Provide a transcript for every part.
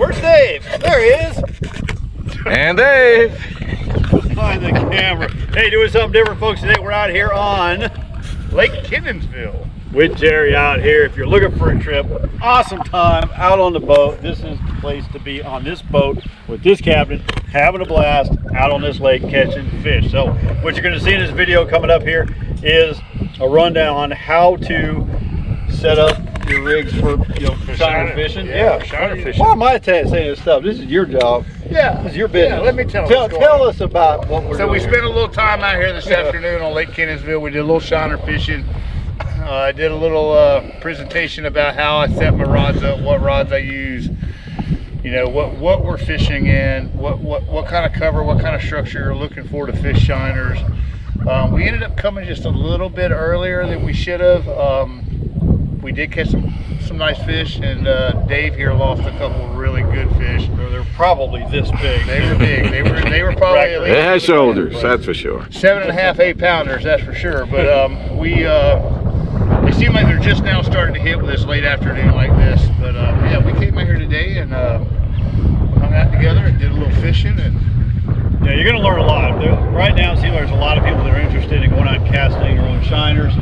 Where's Dave? There he is. And Dave. Behind the camera. Hey, doing something different, folks. Today we're out here on Lake Kenansville with Jerry out here. If you're looking for a trip, awesome time out on the boat. This is the place to be, on this boat with this captain, having a blast out on this lake catching fish. So what you're going to see in this video coming up here is a rundown on how to set up your rigs for shiner fishing. Yeah, shiner fishing. Why am I saying this stuff? This is your job. Yeah, this is your business. Yeah, let me tell us about what we're doing. So we spent a little time out here this afternoon on Lake Kenansville. We did a little shiner fishing. I did a little presentation about how I set my rods up, what rods I use, what we're fishing in, what kind of cover, what kind of structure you're looking for to fish shiners. We ended up coming just a little bit earlier than we should have. We did catch some nice fish, and Dave here lost a couple really good fish. They're probably this big. They were big. They were probably at least They had shoulders, that's for sure. 7.5, 8 pounders, that's for sure. But they seem like they're just now starting to hit with this late afternoon like this. But yeah, we came out here today and hung out together and did a little fishing. And yeah, you're going to learn a lot. Right now, it seems there's a lot of people that are interested in going out and casting their own shiners.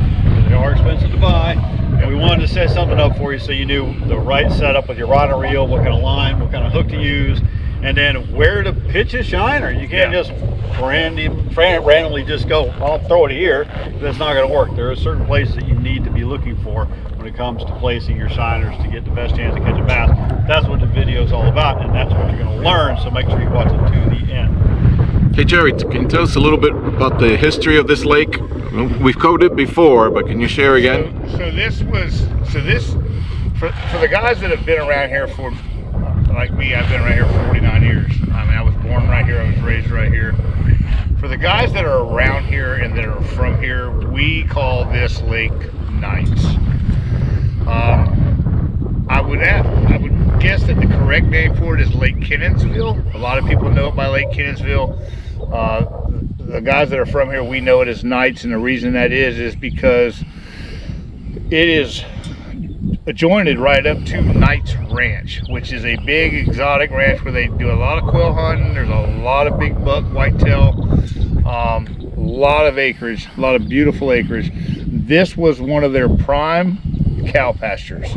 They are expensive to buy. And we wanted to set something up for you so you knew the right setup with your rod and reel, what kind of line, what kind of hook to use, and then where to pitch a shiner. You can't just randomly just go, I'll throw it here. That's not going to work. There are certain places that you need to be looking for when it comes to placing your shiners to get the best chance to catch a bass. That's what the video is all about, and that's what you're going to learn, so make sure you watch it to the end. Hey Jerry, can you tell us a little bit about the history of this lake? We've covered it before, but can you share again? So this for the guys that have been around here for, like me, I've been around here for 49 years. I mean, I was born right here, I was raised right here. For the guys that are around here and that are from here, we call this lake Nights. I would guess that the correct name for it is Lake Kenansville. A lot of people know it by Lake Kenansville. The guys that are from here, we know it as Nights, and the reason that is because it is adjoined right up to Nights Ranch, which is a big exotic ranch where they do a lot of quail hunting. There's a lot of big buck, whitetail, a lot of acreage, a lot of beautiful acreage. This was one of their prime cow pastures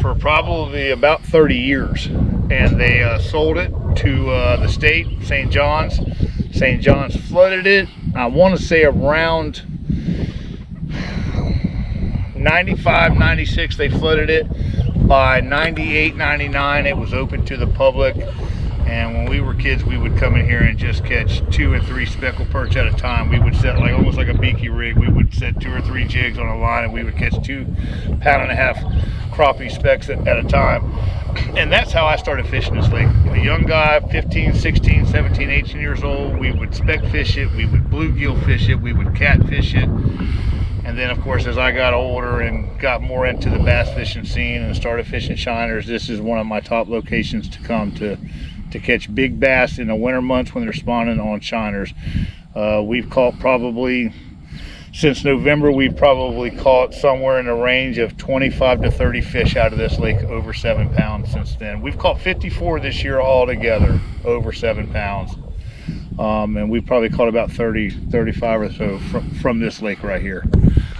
for probably about 30 years, and they sold it to the state, St. John's. St. John's flooded it, I want to say around 95, 96 they flooded it. By 98, 99 it was open to the public, and when we were kids we would come in here and just catch 2 and 3 speckled perch at a time. We would set almost like a beaky rig. We would set 2 or 3 jigs on a line, and we would catch 2.5 pound crappie specks at a time. And that's how I started fishing this lake. A young guy, 15, 16, 17, 18 years old, we would speck fish it, we would bluegill fish it, we would catfish it. And then of course, as I got older and got more into the bass fishing scene and started fishing shiners, this is one of my top locations to come to catch big bass in the winter months when they're spawning on shiners. We've caught probably, since November, we've probably caught somewhere in the range of 25 to 30 fish out of this lake over 7 pounds since then. We've caught 54 this year altogether over 7 pounds. And we've probably caught about 30, 35 or so from this lake right here.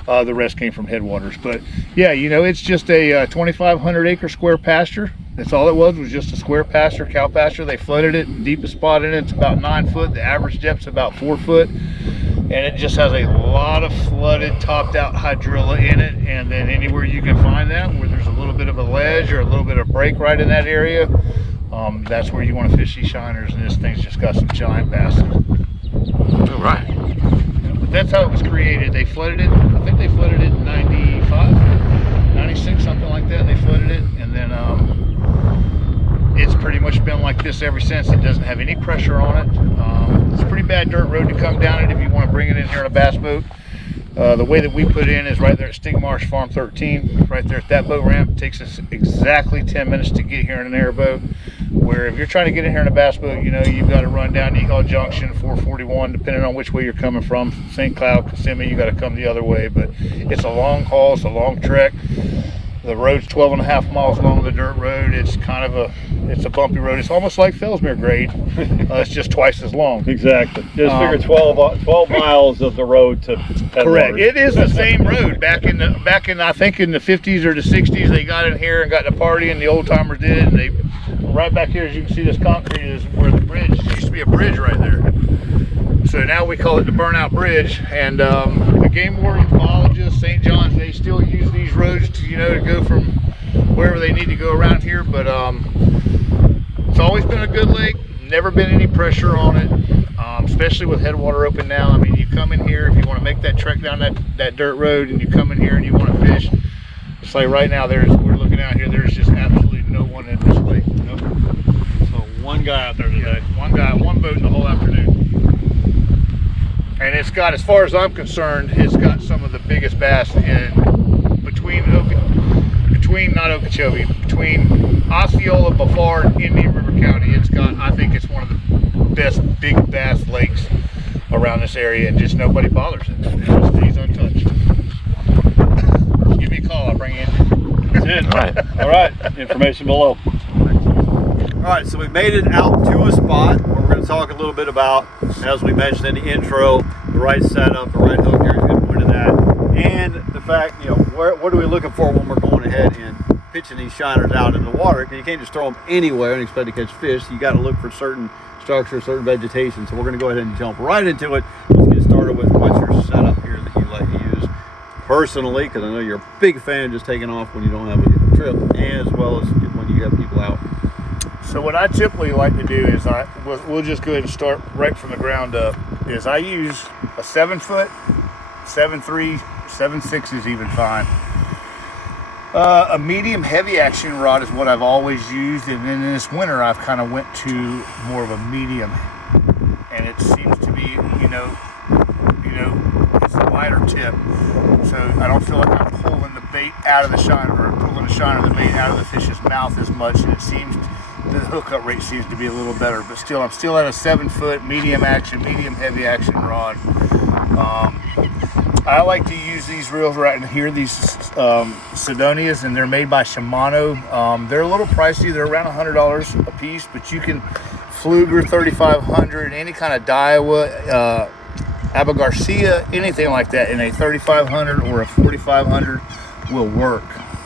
The rest came from Headwaters. But yeah, it's just a 2,500 acre square pasture. That's all it was just a square pasture, cow pasture. They flooded it. The deepest spot in it's about 9 foot. The average depth's about 4 foot. And it just has a lot of flooded, topped out hydrilla in it. And then anywhere you can find that, where there's a little bit of a ledge or a little bit of break right in that area, that's where you want to fish these shiners. And this thing's just got some giant bass. All right. But that's how it was created. They flooded it, I think they flooded it in 95, 96, something like that. They flooded it, and then it's pretty much been like this ever since. It doesn't have any pressure on it. It's a pretty bad dirt road to come down it if you want to bring it in here on a bass boat. The way that we put in is right there at Marsh Farm 13, right there at that boat ramp. It takes us exactly 10 minutes to get here in an airboat. Where if you're trying to get in here in a bass boat, you've got to run down Egan Junction, 441, depending on which way you're coming from. St. Cloud, Kissimmee, you got to come the other way. But it's a long haul, it's a long trek. The road's 12.5 miles long, the dirt road. It's kind of a It's a bumpy road. It's almost like Fellsmere grade. It's just twice as long. Exactly. Just figure 12 miles of the road to Headwaters. Correct. It is the same road. Back in I think in the 50s or the 60s, they got in here and got in a party, and the old timers did it. And they right back here, as you can see, this concrete is where the bridge used to be. A bridge right there. So now we call it the Burnout Bridge. And the game wardens, biologists, St. John's, they still use these roads to to go from wherever they need to go around here. But it's always been a good lake. Never been any pressure on it, especially with Headwater open now. I mean, you come in here if you want to make that trek down that dirt road, and you come in here and you want to fish. It's like right now, we're looking out here. There's just absolutely no one in this lake. Nope. So one guy out there today. Yeah, one guy, one boat in the whole afternoon. And it's got, as far as I'm concerned, it's got some of the biggest bass between Osceola, Beaufort, and Indian River County. It's got, I think it's one of the best big bass lakes around this area, and just nobody bothers it. It just stays untouched. Give me a call, I'll bring you in. That's it. All right. Information below. All right, so we made it out to a spot where we're going to talk a little bit about, as we mentioned in the intro, the right setup, the right hook. Here's a good point of that, and the fact, what are we looking for when we're going ahead and pitching these shiners out in the water? Because you can't just throw them anywhere and expect to catch fish. You got to look for certain structure, certain vegetation. So we're going to go ahead and jump right into it. Let's get started with what's your setup here that you like to use personally, because I know you're a big fan of just taking off when you don't have a trip, and as well as when you have people out. So what I typically like to do is we'll just go ahead and start right from the ground up. Is I use a 7-foot, 7.3, 7.6 is even fine. A medium heavy action rod is what I've always used, and then in this winter I've kind of went to more of a medium, and it seems to be it's a lighter tip, so I don't feel like I'm pulling the bait out of the shiner, or pulling the shiner, the bait out of the fish's mouth as much, and it seems the hookup rate seems to be a little better. But still, I'm still at a 7-foot medium heavy action rod. I like to use these reels right in here, these Sidonias, and they're made by Shimano. They're a little pricey. They're around $100 a piece, but you can Fluger 3500, any kind of Daiwa, Abu Garcia, anything like that in a 3500 or a 4500 will work.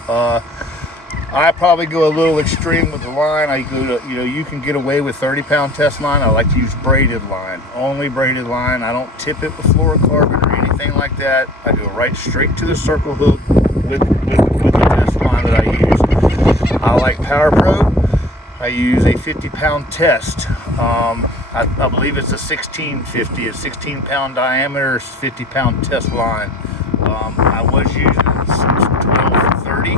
I probably go a little extreme with the line. I go to, you can get away with 30-pound test line. I like to use braided line, only braided line. I don't tip it with fluorocarbon or anything like that. I go right straight to the circle hook with the test line that I use. I like Power Pro. I use a 50-pound test. I believe it's a 1650, a 16-pound diameter, 50-pound test line. I was using 1230.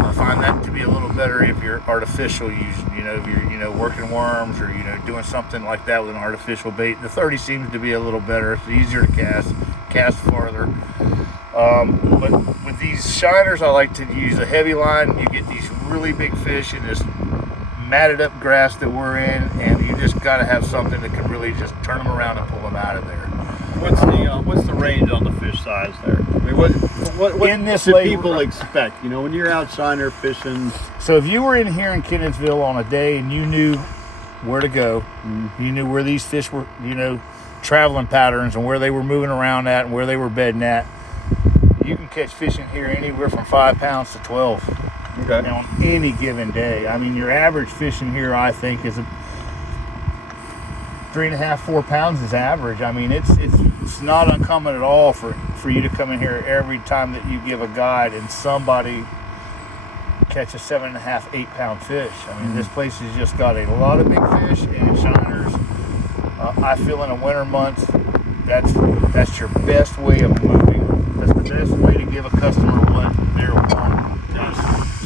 I find that to be a little better if you're artificial using, if you're working worms or doing something like that with an artificial bait. The 30 seems to be a little better. It's easier to cast farther. But with these shiners, I like to use a heavy line. You get these really big fish in this matted up grass that we're in, and you just got to have something that can really just turn them around and pull them out of there. What's the range on the fish size there? I mean, what in this do lake, people expect? When you're out shiner fishing. So if you were in here in Kenansville on a day and you knew where to go, you knew where these fish were, traveling patterns and where they were moving around at and where they were bedding at, you can catch fish in here anywhere from 5 pounds to 12. Okay. On any given day. I mean, your average fish in here, I think, is 3.5, 4 pounds is average. I mean, it's not uncommon at all for you to come in here every time that you give a guide and somebody catch a 7.5, 8 pound fish. I mean, this place has just got a lot of big fish and shiners. I feel in a winter month, that's your best way of moving. That's the best way to give a customer what they're wanting.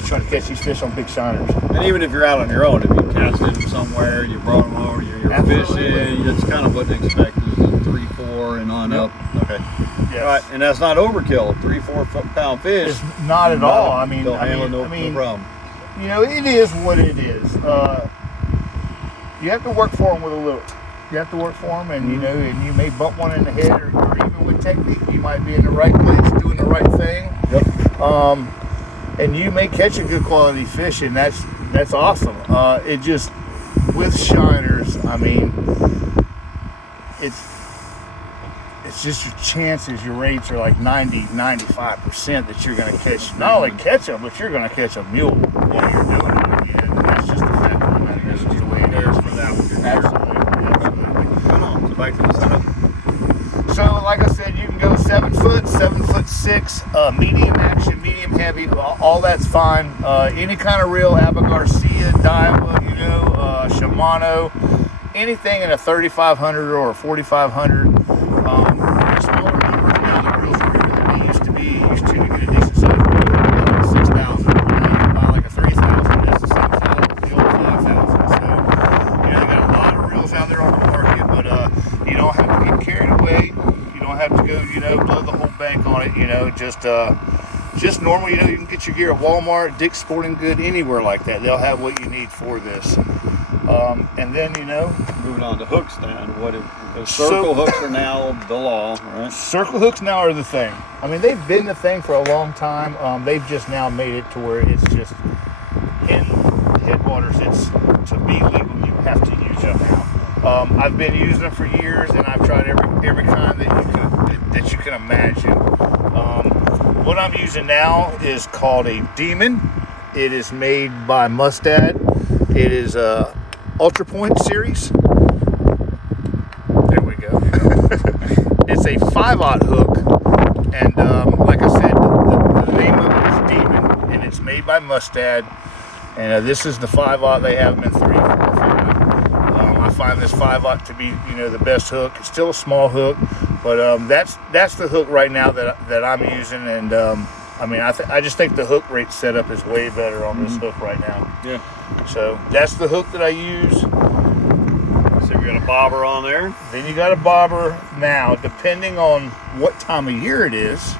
Try to catch these fish on big shiners. And even if you're out on your own, if you casted them somewhere, you brought them over, you're fishing, it's kind of what they expect is 3, 4 and on up. Okay. Yes. All right, and that's not overkill. 3, 4 pound fish. It's not at all. I mean, no problem. It is what it is. You have to work for them with a lure. You have to work for them, and and you may bump one in the head, or even with technique, you might be in the right place doing the right thing. Yep. And you may catch a good quality fish, and that's That's awesome. It just, with shiners, I mean, it's just your chances, your rates are like 90-95% that you're going to catch, not only catch them, but you're going to catch a mule while you're doing it. And that's just the fact of the matter. That's just the way it is for that one. Absolutely. Come on, so back to the setup. So, like I said, you can go 7 foot, 7'6", medium action, medium heavy, all that's fine. Any kind of reel, Abba Garcia, Daiwa, you know, Shimano, anything in a 3500 or a 4500. Smaller numbers now, the reels are bigger than they used to be. You used to get a decent size reel, like 6,000. Now you can buy like a 3,000. That's the same size as the old 5,000. So, you know, they got a lot of reels out there on the market, but you don't have to get carried away. You don't have to go, you know, blow the whole bank on it. You know, just normal. You know, you can get your gear at Walmart, Dick's Sporting Good, anywhere like that. They'll have what you need for this. And then, you know, Moving on to hooks then. Those circle hooks are now the law, right? Circle hooks now are the thing. I mean, they've been the thing for a long time. They've just now made it to where it's just in Headwaters. It's to be legal, you have to use them now. I've been using them for years, and I've tried every kind that you can imagine. What I'm using now is called a Demon. It is made by Mustad. It is a Ultra Point series. There we go. It's a 5/0 hook, and like I said, the name of it is Demon, and it's made by Mustad. And this is the 5/0. They have them in 3, 4, 5. I find this 5/0 to be, you know, the best hook. It's still a small hook, but that's the hook right now that I'm using. And I mean, I just think the hook rate setup is way better on this hook right now. Yeah. So that's the hook that I use. So you got a bobber on there. Then you got a bobber. Now, depending on what time of year it is,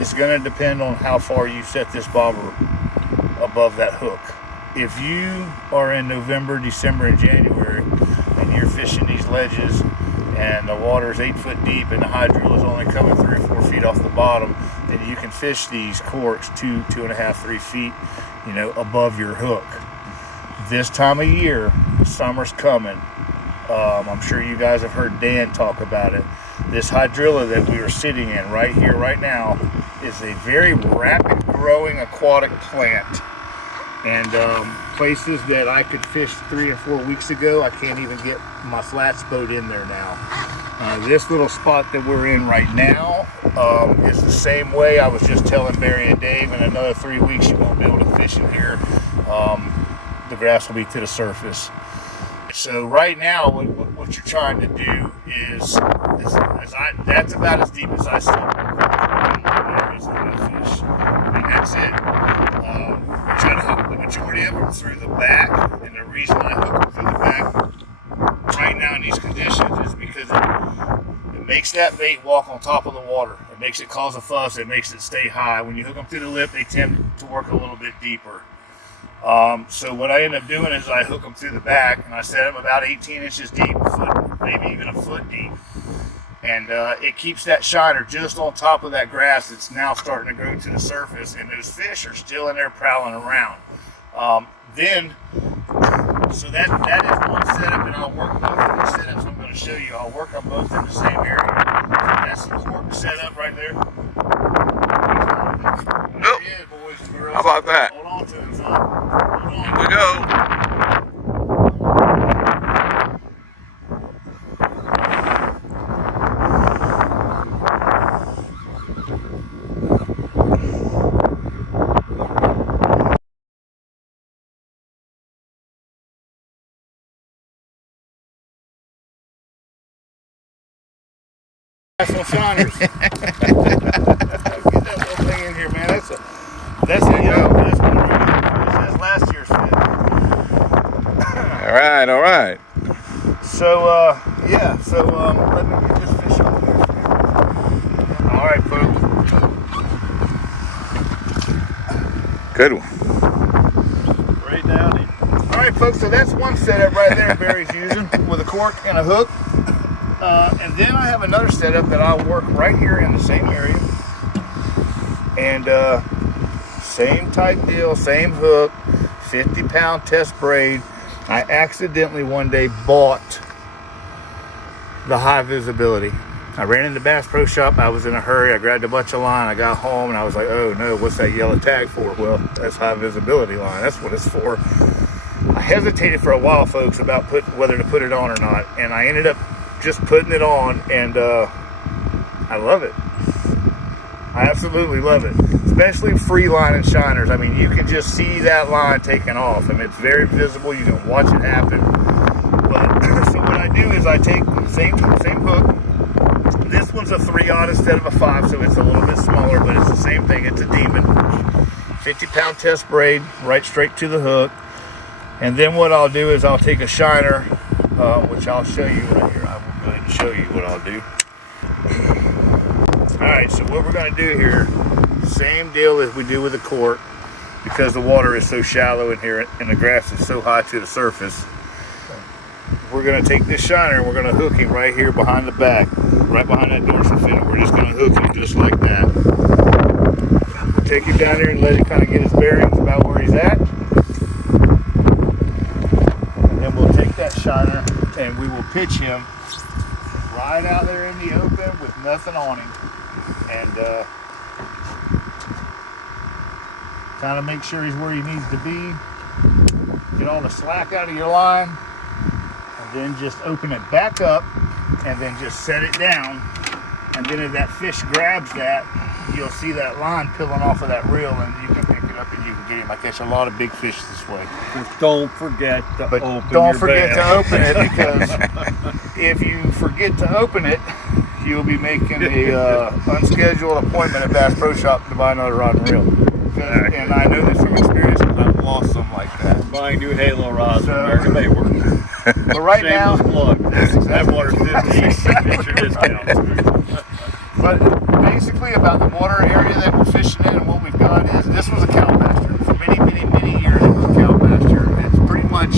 it's going to depend on how far you set this bobber above that hook. If you are in November, December, and January, and you're fishing these ledges, and the water is 8 foot deep, and the hydrilla is only coming 3 or 4 feet off the bottom, then you can fish these corks 2.5, 3 feet, you know, above your hook. This time of year, summer's coming. I'm sure you guys have heard Dan talk about it. This hydrilla that we are sitting in right here, right now, is a very rapid growing aquatic plant. And places that I could fish 3 or 4 weeks ago, I can't even get my flats boat in there now. This little spot that we're in right now is the same way. I was just telling Barry and Dave, in another 3 weeks you won't be able to fish in here. The grass will be to the surface. So right now, what you're trying to do is that's about as deep as I see areas that I fish, and that's it. I try to hook the majority of them through the back, and the reason I hook them through the back right now in these conditions is because it makes that bait walk on top of the water. It makes it cause a fuss. It makes it stay high. When you hook them through the lip, they tend to work a little bit deeper. So what I end up doing is I hook them through the back, and I set them about 18 inches deep, maybe even a foot deep. And it keeps that shiner just on top of that grass that's now starting to grow to the surface, and those fish are still in there prowling around. So that is one setup, and I'll work both of the setups I'm going to show you. I'll work them both in the same area. So that's the cork setup right there. Nope. Yeah, boys and girls. How about that? Hold on to him, son. Hold on. Here we go. That's some shiners. Get that little thing in here, man. That's last year's fit. All right. So yeah. So let me get this fish up here. All right, folks. Good one. Great downy. All right, folks. So that's one setup right there Barry's using with a cork and a hook. And then I have another setup that I'll work right here in the same area. And same type deal, same hook, 50-pound test braid. I accidentally one day bought the high visibility. I ran into Bass Pro Shop. I was in a hurry. I grabbed a bunch of line. I got home and I was like, oh no, what's that yellow tag for? Well, that's high visibility line. That's what it's for. I hesitated for a while, folks, about whether to put it on or not. And I ended up just putting it on, and I love it. I absolutely love it. Especially free line and shiners. I mean, you can just see that line taking off, and it's very visible. You can watch it happen. But so what I do is I take the same hook. This one's a 3/0 instead of a 5, so it's a little bit smaller, but it's the same thing. It's a Demon. 50-pound test braid, right straight to the hook. And then what I'll do is I'll take a shiner, which I'll show you right here. I will go ahead and show you what I'll do. All right, so what we're going to do here, same deal as we do with the cork, because the water is so shallow in here and the grass is so high to the surface. We're going to take this shiner and we're going to hook him right here behind the back, right behind that dorsal fin. We're just going to hook him just like that. We'll take him down there and let him kind of get his bearings about where he's at. And then we'll take that shiner and we will pitch him right out there in the open with nothing on him. And kind of make sure he's where he needs to be. Get all the slack out of your line. Then just open it back up and then just set it down, and then if that fish grabs that, you'll see that line peeling off of that reel, and you can pick it up and you can get him. I catch a lot of big fish this way. Just don't forget to open your don't forget bag. to open it, because if you forget to open it, you'll be making a unscheduled appointment at Bass Pro Shop to buy another rod and reel. And I know this from experience. I've lost some like that. Buying new Halo rods from American Bait Works. But right now, plug. Headwaters 15 signature discount. But basically about the water area that we're fishing in and what we've got is, this was a cow pasture. For many, many, many years it was a cow pasture. It's pretty much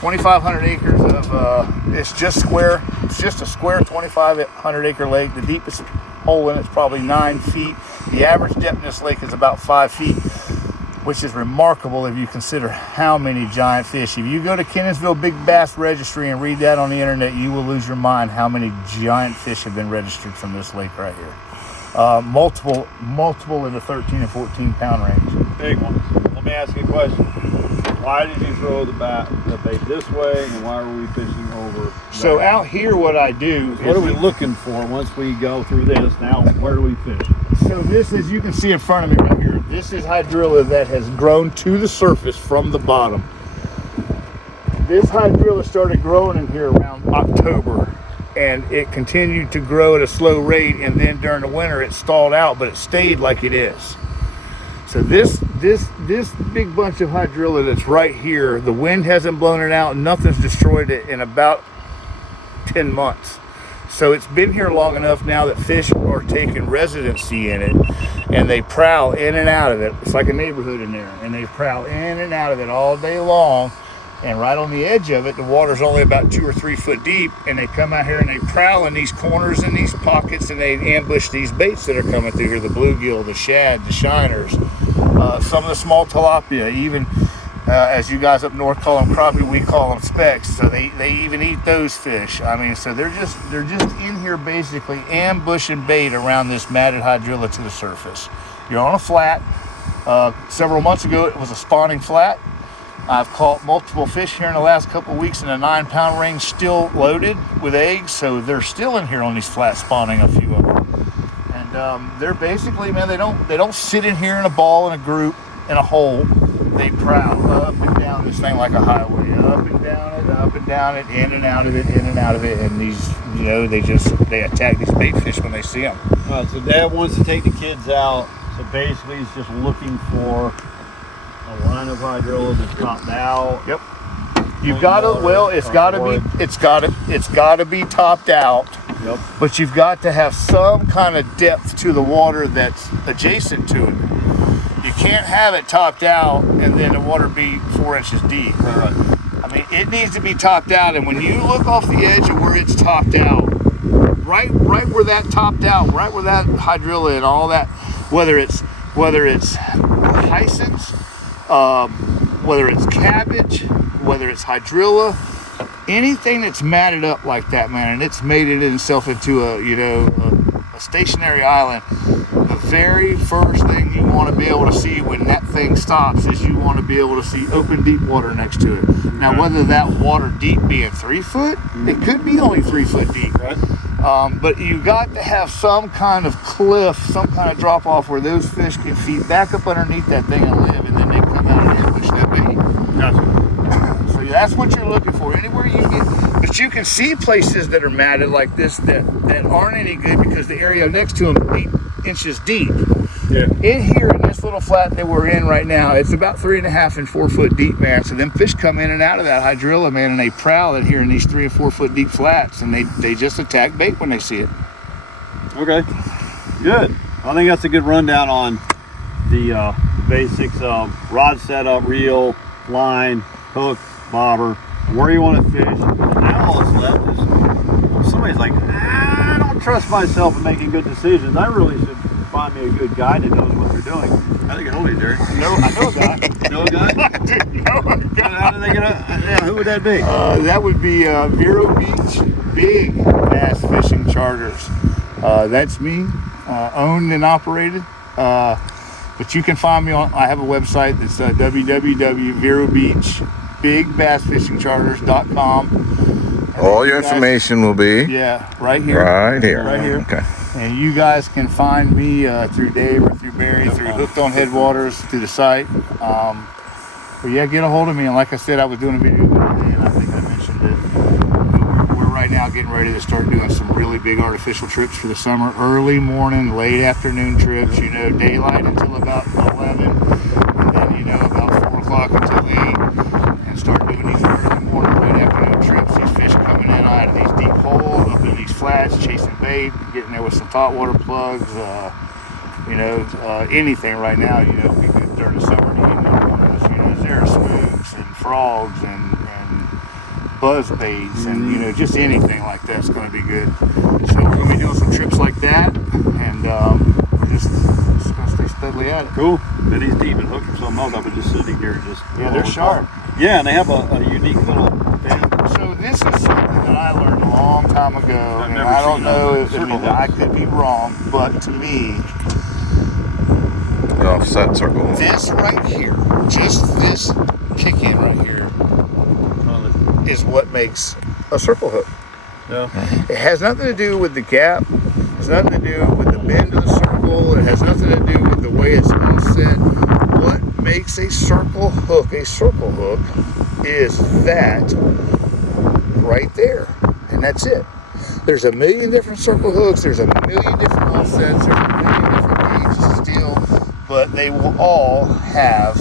2,500 acres of, it's just square. It's just a square 2,500 acre lake. The deepest hole in it's probably 9 feet. The average depth in this lake is about 5 feet, which is remarkable if you consider how many giant fish. If you go to Kenansville Big Bass Registry and read that on the internet, you will lose your mind how many giant fish have been registered from this lake right here. Multiple in the 13 and 14 pound range. Big ones. Let me ask you a question. Why did you throw the bait this way, and why were we fishing over? So out here, what I do is, what are we looking for once we go through this? Now, where do we fish? So this, as you can see in front of me right here, this is hydrilla that has grown to the surface from the bottom. This hydrilla started growing in here around October, and it continued to grow at a slow rate, and then during the winter it stalled out, but it stayed like it is. So this big bunch of hydrilla that's right here, the wind hasn't blown it out, nothing's destroyed it in about 10 months. So it's been here long enough now that fish are taking residency in it, and they prowl in and out of it. It's like a neighborhood in there, and they prowl in and out of it all day long. And right on the edge of it, the water's only about 2 or 3 foot deep, and they come out here and they prowl in these corners and these pockets, and they ambush these baits that are coming through here, the bluegill, the shad, the shiners, some of the small tilapia, even as you guys up north call them crappie, we call them specks. So they even eat those fish. I mean, so they're just in here basically ambushing bait around this matted hydrilla to the surface. You're on a flat. Several months ago, it was a spawning flat. I've caught multiple fish here in the last couple of weeks in a 9 pound range, still loaded with eggs. So they're still in here on these flats spawning, a few of them. And they're basically, man, they don't sit in here in a ball, in a group, in a hole. They prowl up and down this thing like a highway, up and down it, in and out of it, in and out of it. And these, you know, they attack these bait fish when they see them. All right, so Dad wants to take the kids out. So basically, he's just looking for a line of hydrilla that's topped out. Yep. You've got to, well, it's got to be topped out. Yep. But you've got to have some kind of depth to the water that's adjacent to it. You can't have it topped out and then the water be 4 inches deep. Right. I mean, it needs to be topped out, and when you look off the edge of where it's topped out, right where that topped out, right where that hydrilla and all that, whether it's hyacinths, whether it's cabbage, whether it's hydrilla, anything that's matted up like that, man, and it's mated itself into a, you know, a stationary island. The very first thing you want to be able to see when that thing stops is you want to be able to see open deep water next to it. Now, whether that water deep being 3 foot, it could be only 3 foot deep. Right. But you got to have some kind of cliff, some kind of drop off where those fish can feed back up underneath that thing and live, and then they come out and ambush that bait. Gotcha. So that's what you're looking for. Anywhere you get, but you can see places that are matted like this that aren't any good because the area next to them 8 inches deep. Yeah. In here, in this little flat that we're in right now, it's about 3.5 and 4 foot deep, man. So them fish come in and out of that hydrilla, man, and they prowl in here in these 3 and 4 foot deep flats, and they just attack bait when they see it. Okay. Good. I think that's a good rundown on the basics of rod setup, reel, line, hook, bobber, where you want to fish. Now all that's left is when somebody's like, I don't trust myself in making good decisions. I really should find me a good guy that knows what they're doing. How do they get hold of you, Jerry? No, I know a guy. Know a guy? I didn't know a guy. How do they get yeah, who would that be? That would be Vero Beach Big Bass Fishing Charters. That's me, owned and operated. But you can find me on, I have a website that's www.verobeachbigbassfishingcharters.com. All your information will be Yeah, right here. right here. Right here. Okay. And you guys can find me through Dave or through Barry, through Hooked on Headwaters, through the site. But yeah, get a hold of me. And like I said, I was doing a video the other day, and I think I mentioned it. We're right now getting ready to start doing some really big artificial trips for the summer. Early morning, late afternoon trips, you know, daylight until about 11. And then, you know, about 4 o'clock until 8. And start doing these early morning, late afternoon trips. These fish coming in out of these deep holes, up in these flats, chasing bait, getting there with some hot water plugs, you know, anything right now, you know, we could during the summer to get into those, you know, there are smoogs and frogs and buzz baits and, you know, just anything like that's going to be good. So we're going to be doing some trips like that, and we're just going to stay steadily at it. Cool. And he's deep and hooked or something else. I've been just sitting here just. Yeah, they're sharp. Yeah, and they have a unique little thing. So this is something that I learned a long time ago, I've and never I don't seen know a if circle hook. I could be wrong, but to me, The offset circle. this right here, just this kick in right here, is what makes a circle hook. Yeah. It has nothing to do with the gap. It has nothing to do with the bend of the circle. It has nothing to do with the way it's set. What makes a circle hook is that right there, and that's it. There's a million different circle hooks. There's a million different offsets. There's a million different gauges of steel, but they will all have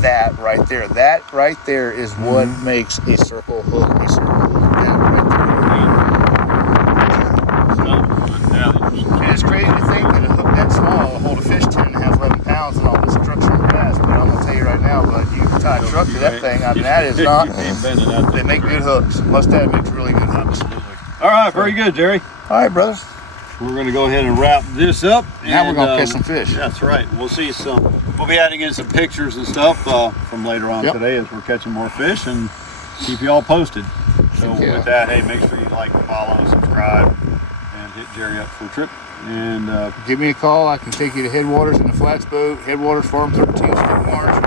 that right there. That right there is what makes a circle hook a circle hook. That right there. And it's crazy to think that a hook that small will hold a fish 10.5, 11 pounds and all this structure and grass. But I'm gonna tell you right now, bud, you tie a truck to that thing. I mean, that is not. They make good hooks. Mustad makes really good hooks. All right, very good, Jerry. All right, brothers. We're going to go ahead and wrap this up. Now we're gonna catch some fish. That's right. We'll see some. We'll be adding in some pictures and stuff from later on today as we're catching more fish, and keep you all posted. So with that, hey, make sure you like, follow, subscribe, and hit Jerry up for a trip. And give me a call. I can take you to Headwaters in the flats boat. Headwaters Farm 13, Forks Marsh. We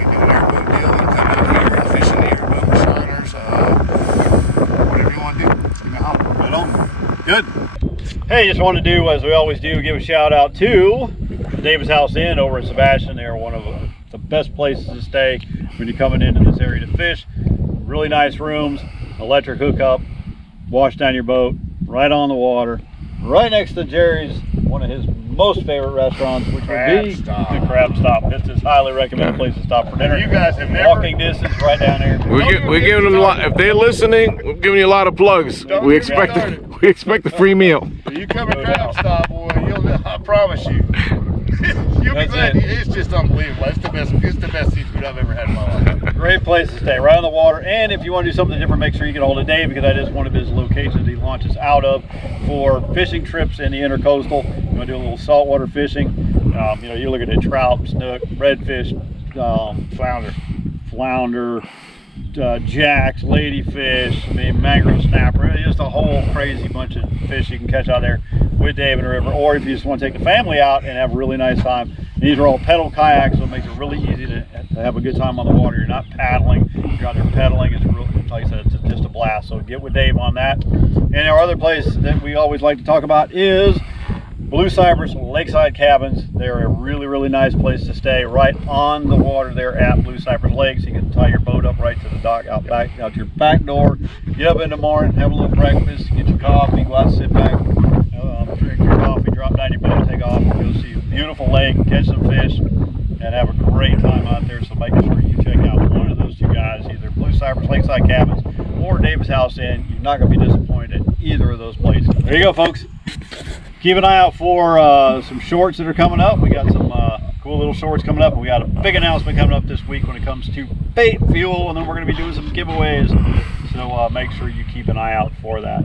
can do an airboat deal. You can come out here and fish in the airboat with shiners. Whatever you want to do. Just give me a holler. right on. Good. Hey, just want to do, as we always do, give a shout out to Davis House Inn over in Sebastian. They're one of the best places to stay when you're coming into this area to fish. Really nice rooms, electric hookup, wash down your boat, right on the water, right next to Jerry's, one of his most favorite restaurants, which would be the Crab Stop. It's his highly recommended place to stop for dinner. You guys have never walking distance right down there. We're giving them a lot. If they're listening, we're giving you a lot of plugs. We expect the free meal. You come to Crab Stop, boy, I promise you. You'll be glad. It's just unbelievable. It's the best seafood I've ever had in my life. Great place to stay, right on the water. And if you want to do something different, make sure you get a hold of Dave, because that is one of his locations he launches out of for fishing trips in the intercoastal. You want to do a little saltwater fishing. You know, you're looking at trout, snook, redfish, Flounder. jacks, ladyfish, I mean, mangrove snapper, just a whole crazy bunch of fish you can catch out there with Dave in the river. Or if you just want to take the family out and have a really nice time, these are all pedal kayaks, so it makes it really easy to have a good time on the water. You're not paddling, you're out there pedaling. It's really, like I said, it's just a blast. So get with Dave on that. And our other place that we always like to talk about is Blue Cypress Lakeside Cabins. They're a really, really nice place to stay right on the water there at Blue Cypress Lake. So you can tie your boat up right to the dock out your back door. Get up in the morning, have a little breakfast, get your coffee, go out and sit back, drink your coffee, drop down your boat, take off, go see a beautiful lake, catch some fish, and have a great time out there. So make sure you check out one of those two guys, either Blue Cypress Lakeside Cabins or Davis House Inn. You're not going to be disappointed at either of those places. There you go, folks. Keep an eye out for some shorts that are coming up. We got some cool little shorts coming up. We got a big announcement coming up this week when it comes to bait fuel, and then we're going to be doing some giveaways. So make sure you keep an eye out for that.